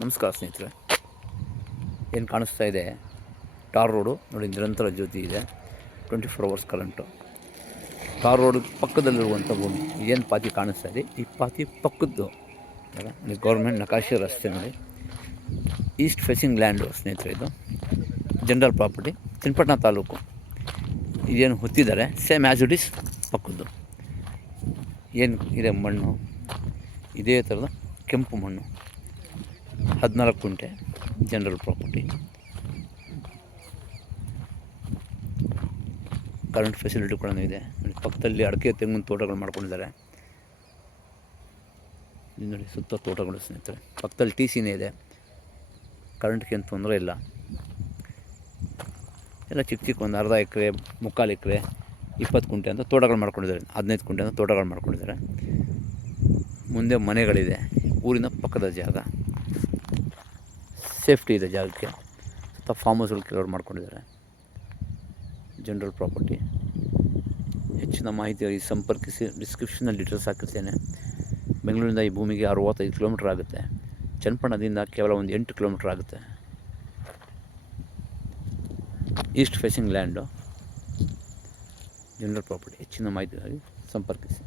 ನಮಸ್ಕಾರ ಸ್ನೇಹಿತರೆ. ಏನು ಕಾಣಿಸ್ತಾ ಇದೆ ಟಾರ್ ರೋಡು ನೋಡಿ, ನಿರಂತರ ಜ್ಯೋತಿ ಇದೆ, 24 ಅವರ್ಸ್ ಕರೆಂಟು. ಟಾರ್ ರೋಡ್ ಪಕ್ಕದಲ್ಲಿರುವಂಥ ಭೂಮಿ ಏನು ಪಾತಿ ಕಾಣಿಸ್ತಾ ಇದೆ, ಈ ಪಾತಿ ಪಕ್ಕದ್ದು ಗೌರ್ಮೆಂಟ್ ನಕಾಶೆ ರಸ್ತೆ ನೋಡಿ. ಈಸ್ಟ್ ಫೇಸಿಂಗ್ ಲ್ಯಾಂಡು ಸ್ನೇಹಿತರೆ, ಇದು ಜನರಲ್ ಪ್ರಾಪರ್ಟಿ, ಚನ್ನಪಟ್ಟಣ ತಾಲೂಕು. ಇದೇನು ಹೊತ್ತಿದ್ದಾರೆ ಸೇಮ್ ಆ್ಯಸ್ ಇಟ್ ಈಸ್ ಪಕ್ಕದ್ದು. ಏನು ಇದೆ ಮಣ್ಣು, ಇದೇ ಥರದ ಕೆಂಪು ಮಣ್ಣು, 14 ಗುಂಟೆ ಜನರಲ್ ಪ್ರಾಪರ್ಟಿ. ಕರೆಂಟ್ ಫೆಸಿಲಿಟಿ ಕೂಡ ಇದೆ ನೋಡಿ. ಪಕ್ಕದಲ್ಲಿ ಅಡಿಕೆ ತೆಂಗಿನ ತೋಟಗಳು ಮಾಡ್ಕೊಂಡಿದ್ದಾರೆ ನೋಡಿ, ಸುತ್ತ ತೋಟಗಳು ಸ್ನೇಹಿತರೆ. ಪಕ್ಕದಲ್ಲಿ TCನೇ ಇದೆ, ಕರೆಂಟ್ಗೆ ಏನು ತೊಂದರೆ ಇಲ್ಲ. ಎಲ್ಲ ಚಿಕ್ಕ ಚಿಕ್ಕ ಒಂದು ಅರ್ಧ ಎಕರೆ, 3/4 ಎಕರೆ, 20 ಗುಂಟೆ ಅಂತ ತೋಟಗಳು ಮಾಡ್ಕೊಂಡಿದ್ದಾರೆ, 15 ಗುಂಟೆ ಅಂತ ತೋಟಗಳು ಮಾಡ್ಕೊಂಡಿದ್ದಾರೆ. ಮುಂದೆ ಮನೆಗಳಿದೆ, ಊರಿನ ಪಕ್ಕದ ಜಾಗ, ಸೇಫ್ಟಿ ಇದೆ ಜಾಗಕ್ಕೆ. ಸುತ್ತ ಫಾರ್ಮ್ ಹೌಸ್ಗಳು ಕೆಲವರು ಮಾಡ್ಕೊಂಡಿದ್ದಾರೆ. General property. ಹೆಚ್ಚಿನ ಮಾಹಿತಿಯಾಗಿ ಸಂಪರ್ಕಿಸಿ. ಡಿಸ್ಕ್ರಿಪ್ಷನಲ್ಲಿ ಡೀಟೇಲ್ಸ್ ಹಾಕಿರ್ತೇನೆ. ಬೆಂಗಳೂರಿಂದ ಈ ಭೂಮಿಗೆ 65 ಕಿಲೋಮೀಟ್ರ್ ಆಗುತ್ತೆ. ಚನ್ನಪಟ್ಟಣದಿಂದ ಕೇವಲ ಒಂದು 8 ಕಿಲೋಮೀಟ್ರ್ ಆಗುತ್ತೆ. East facing land, general property. ಹೆಚ್ಚಿನ ಮಾಹಿತಿಗಾಗಿ ಸಂಪರ್ಕಿಸಿ.